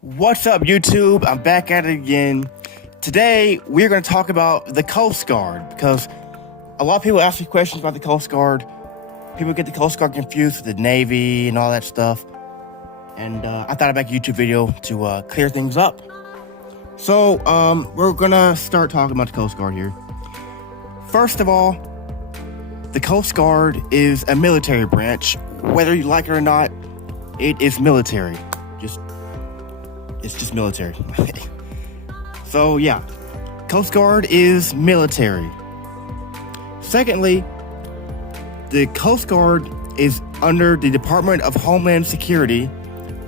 What's up, YouTube? I'm back at it again. Today, we're going to talk about the Coast Guard because a lot of people ask me questions about the Coast Guard. People get the Coast Guard confused with the Navy and all that stuff. And I thought I'd make a YouTube video to clear things up. So, we're going to start talking about the Coast Guard here. First of all, the Coast Guard is a military branch. Whether you like it or not, it is military. It's just military. So yeah, Coast Guard is military. Secondly, the Coast Guard is under the Department of Homeland Security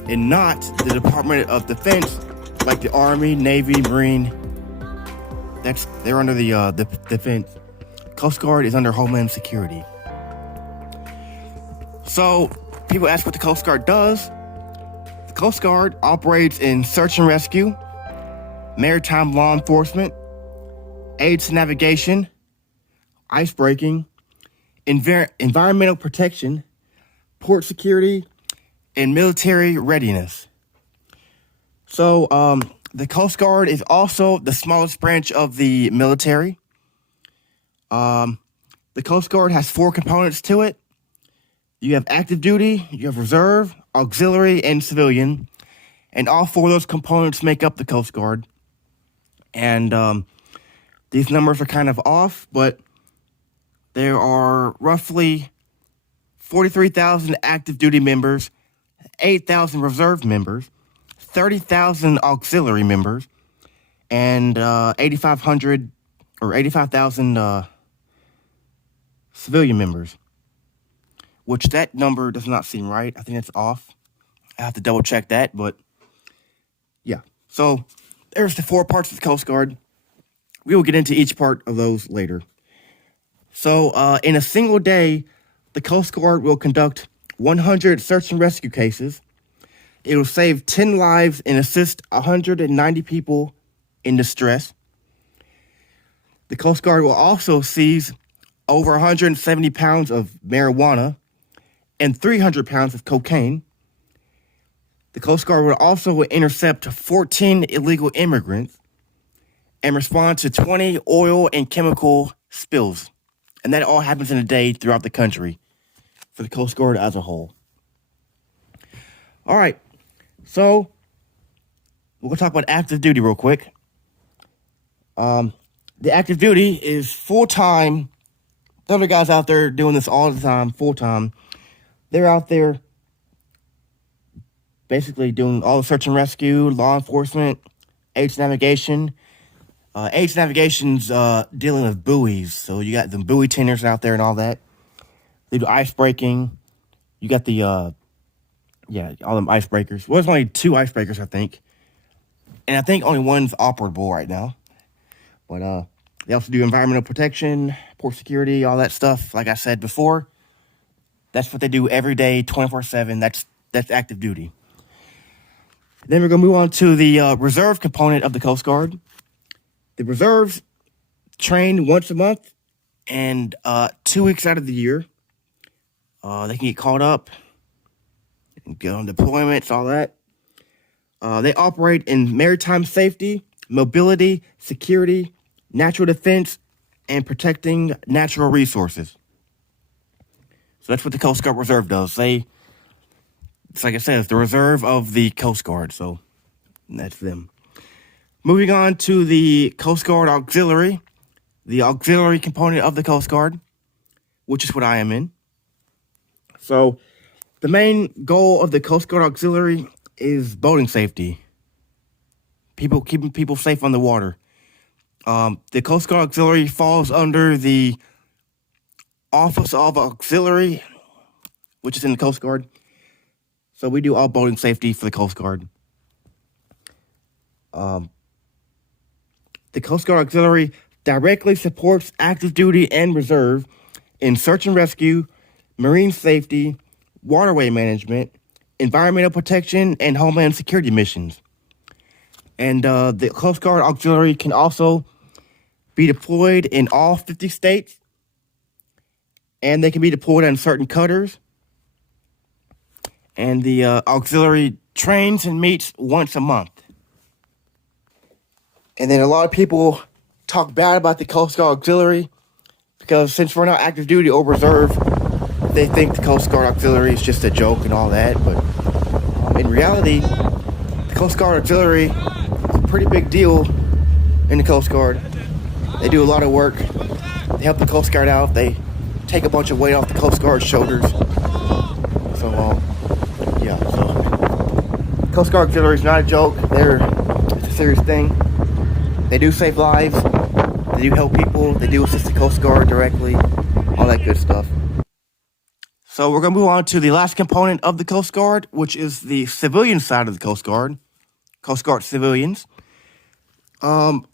and not the Department of Defense, like the Army, Navy, Marine. They're under the Defense. Coast Guard is under Homeland Security. So people ask what the Coast Guard does. The Coast Guard operates in search and rescue, maritime law enforcement, aid to navigation, ice breaking, environmental protection, port security, and military readiness. So, the Coast Guard is also the smallest branch of the military. The Coast Guard has 4 components to it. You have active duty, you have reserve, auxiliary, and civilian. And all 4 of those components make up the Coast Guard. And these numbers are kind of off, but there are roughly 43,000 active duty members, 8,000 reserve members, 30,000 auxiliary members, and 8,500 or 85,000 civilian members. Which that number does not seem right. I think it's off. I have to double check that, but yeah. So there's the 4 parts of the Coast Guard. We will get into each part of those later. So in a single day, the Coast Guard will conduct 100 search and rescue cases. It will save 10 lives and assist 190 people in distress. The Coast Guard will also seize over 170 pounds of marijuana and 300 pounds of cocaine. The Coast Guard will also intercept 14 illegal immigrants and respond to 20 oil and chemical spills. And that all happens in a day throughout the country for the Coast Guard as a whole. All right, so we're going to talk about active duty real quick. The active duty is full-time. The other guys out there doing this all the time, full-time. They're out there basically doing all the search and rescue, law enforcement, aid to navigation. Aid to navigation's dealing with buoys. So you got the buoy tenders out there and all that. They do ice breaking. You got the, all them icebreakers. Well, there's only 2 icebreakers, I think. And I think only one's operable right now. But they also do environmental protection, port security, all that stuff. Like I said before, that's what they do every day, 24/7. That's active duty. Then we're going to move on to the reserve component of the Coast Guard. The reserves train once a month and 2 weeks out of the year. They can get called up and go on deployments, all that. They operate in maritime safety, mobility, security, natural defense, and protecting natural resources. So that's what the Coast Guard Reserve does. It's like I said, it's the reserve of the Coast Guard, so that's them. Moving on to the Coast Guard Auxiliary, the auxiliary component of the Coast Guard, which is what I am in. So the main goal of the Coast Guard Auxiliary is boating safety. Keeping people safe on the water. The Coast Guard Auxiliary falls under the Office of Auxiliary, which is in the Coast Guard. So we do all boating safety for the Coast Guard. The Coast Guard Auxiliary directly supports active duty and reserve in search and rescue, marine safety, waterway management, environmental protection, and homeland security missions. And the Coast Guard Auxiliary can also be deployed in all 50 states. And they can be deployed on certain cutters. And the auxiliary trains and meets once a month. And then a lot of people talk bad about the Coast Guard Auxiliary because since we're not active duty or reserve, they think the Coast Guard Auxiliary is just a joke and all that. But in reality, the Coast Guard Auxiliary is a pretty big deal in the Coast Guard. They do a lot of work. They help the Coast Guard out. They take a bunch of weight off the Coast Guard's shoulders. So, yeah. So, Coast Guard Auxiliary is not a joke. It's a serious thing. They do save lives. They do help people. They do assist the Coast Guard directly. All that good stuff. So we're going to move on to the last component of the Coast Guard, which is the civilian side of the Coast Guard civilians. I'm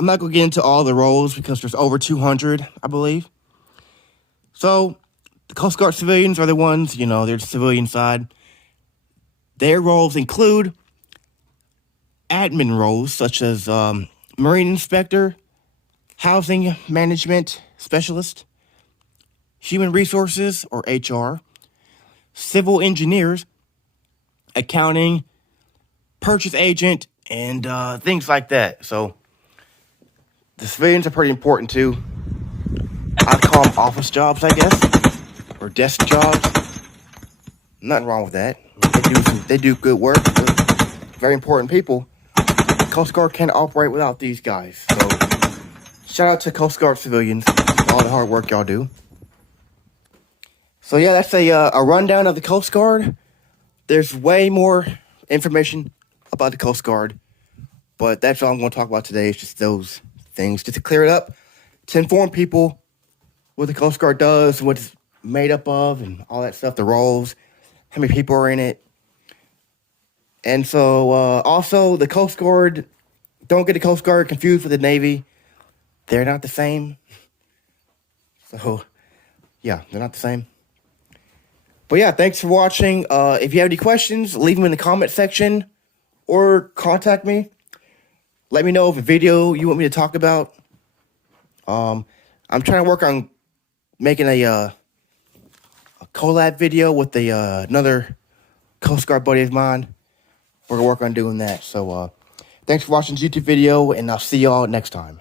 not going to get into all the roles because there's over 200, I believe. So the Coast Guard civilians are the ones, they're the civilian side. Their roles include admin roles such as Marine Inspector, Housing Management Specialist, Human Resources, or HR, Civil Engineers, Accounting, Purchase Agent, and things like that. So, the civilians are pretty important too. I'd call them office jobs, I guess, or desk jobs. Nothing wrong with that. They do good work. They're very important people. The Coast Guard can't operate without these guys. So, shout out to Coast Guard civilians for all the hard work y'all do. So yeah, that's a rundown of the Coast Guard. There's way more information about the Coast Guard, but that's all I'm going to talk about today. Is just those things, just to clear it up, to inform people what the Coast Guard does, what it's made up of, and all that stuff, the roles, how many people are in it. And so, also, the Coast Guard, don't get the Coast Guard confused with the Navy. They're not the same. So, yeah, they're not the same. But yeah, thanks for watching. If you have any questions, leave them in the comment section or contact me. Let me know of a video you want me to talk about. I'm trying to work on making a collab video with another Coast Guard buddy of mine. We're going to work on doing that. So, thanks for watching this YouTube video, and I'll see y'all next time.